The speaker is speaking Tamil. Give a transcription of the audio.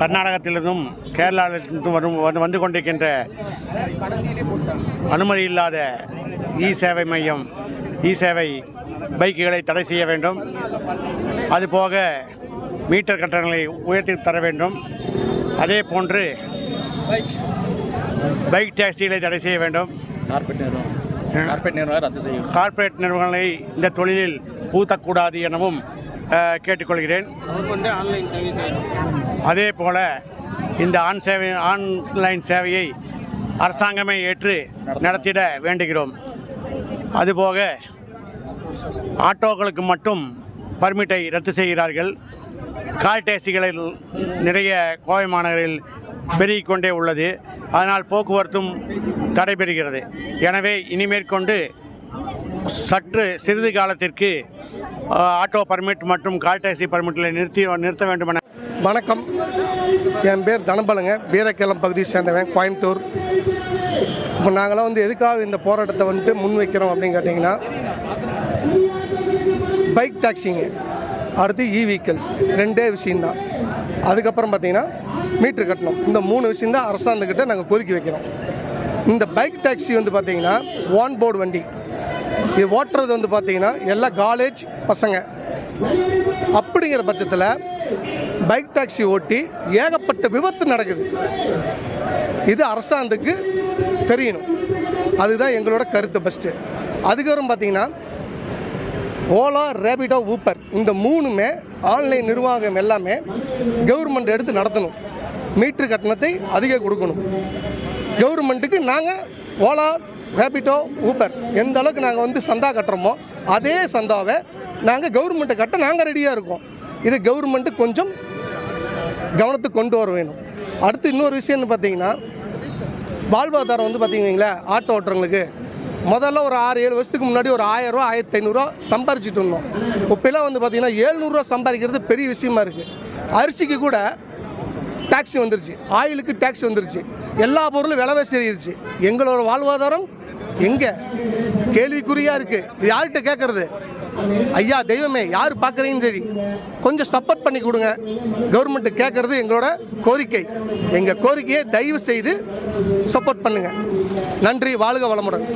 கர்நாடகத்திலிருந்தும் கேரளாவிலிருந்தும் வரும் வந்து வந்து கொண்டிருக்கின்ற அனுமதி இல்லாத இ சேவை மையம் இ சேவை பைக்குகளை தடை செய்ய வேண்டும். அதுபோக மீட்டர் கட்டணங்களை உயர்த்தி தர வேண்டும். அதே போன்று பைக் டாக்ஸிகளை தடை செய்ய வேண்டும். கார்பெட் நிறுவனம். ரத்து செய்யும். கார்ப்பரேட் நிறுவனங்களை இந்த தொழிலில் பூத்தக்கூடாது எனவும் கேட்டுக்கொள்கிறேன். அதே போல இந்த ஆன் சேவை ஆன்லைன் சேவையை அரசாங்கமே ஏற்று நடத்திட வேண்டுகிறோம். அதுபோக ஆட்டோக்களுக்கு மட்டும் பர்மிட்டை ரத்து செய்கிறார்கள். கால் டாக்ஸிகளில் நிறைய கோவை மாநகரில் பெருகிக் கொண்டே உள்ளது. அதனால் போக்குவரத்தும் தடைபெறுகிறது. எனவே இனிமேற்கொண்டு சற்று சிறிது காலத்திற்கு ஆட்டோ பர்மிட் மற்றும் கால் டாக்ஸி பர்மிட்டில் நிறுத்தி நிறுத்த வேண்டும் என வணக்கம். என் பேர் தனபலங்க. வீரக்கேலம் பகுதியை சேர்ந்தவன் கோயம்புத்தூர். இப்போ நாங்களாம் வந்து எதுக்காக இந்த போராட்டத்தை வந்துட்டு முன் வைக்கிறோம் அப்படின்னு கேட்டிங்கன்னா பைக் டாக்ஸிங்க அடுத்து இ வெஹிக்கிள் ரெண்டே விஷயந்தான் அதுக்கப்புறம் பார்த்தீங்கன்னா மீட்ரு கட்டணம். இந்த மூணு விஷயந்தான் அரசாங்கக்கிட்ட நாங்கள் கோரிக்கை வைக்கிறோம். இந்த பைக் டாக்ஸி வந்து பார்த்திங்கன்னா ஒன் போர்டு வண்டி. இது ஓட்டுறது வந்து பார்த்தீங்கன்னா எல்லா காலேஜ் பசங்க. அப்படிங்கிற பட்சத்தில் பைக் டாக்ஸி ஓட்டி ஏகப்பட்ட விபத்து நடக்குது. இது அரசாங்கத்துக்கு தெரியணும். அதுதான் எங்களோட கருத்து ஃபஸ்ட்டு அதுக்கப்புறம் பார்த்தீங்கன்னா ஓலா ரேபிடோ ஊப்பர் இந்த மூணுமே ஆன்லைன் நிர்வாகம் எல்லாமே கவர்மெண்ட் எடுத்து நடத்தணும். மீட்ரு கட்டணத்தை அதிக கொடுக்கணும். கவர்மெண்ட்டுக்கு நாங்கள் ஓலா ரேபிட்டோ ஊபர் எந்த அளவுக்கு நாங்கள் வந்து சந்தா கட்டுறோமோ அதே சந்தாவை நாங்கள் கவர்மெண்ட்டை கட்ட நாங்கள் ரெடியாக இருக்கோம். இது கவர்மெண்ட்டு கொஞ்சம் கவனத்துக்கு கொண்டு வர வேணும். அடுத்து இன்னொரு விஷயம்னு பார்த்தீங்கன்னா வாழ்வாதாரம் வந்து பார்த்தீங்கன்னா ஆட்டோ ஓட்டுறவங்களுக்கு முதல்ல ஒரு ஆறு ஏழு வருஷத்துக்கு முன்னாடி ஒரு ஆயிரரூவா ஆயிரத்தி ஐநூறுரூவா சம்பாரிச்சிட்டு இருந்தோம். இப்போலாம் வந்து பார்த்தீங்கன்னா ஏழ்நூறுரூவா சம்பாதிக்கிறது பெரிய விஷயமா இருக்குது அரிசிக்கு கூட டாக்ஸி வந்துருச்சு. ஆயிலுக்கு டாக்ஸி வந்துருச்சு. எல்லா பொருளும் விலைவாசி ஏறிடுச்சு. எங்களோட வாழ்வாதாரம் எங்கே? கேள்விக்குறியாக இருக்குது இது யார்கிட்ட கேட்குறது ஐயா தெய்வமே யார் பார்க்குறீங்கன்னு சரி கொஞ்சம் சப்போர்ட் பண்ணி கொடுங்க. கவர்மெண்ட்டு கேட்குறது எங்களோட கோரிக்கை. எங்கள் கோரிக்கையை தயவு செய்து சப்போர்ட் பண்ணுங்கள் நன்றி வாழ்க வளமுடன்.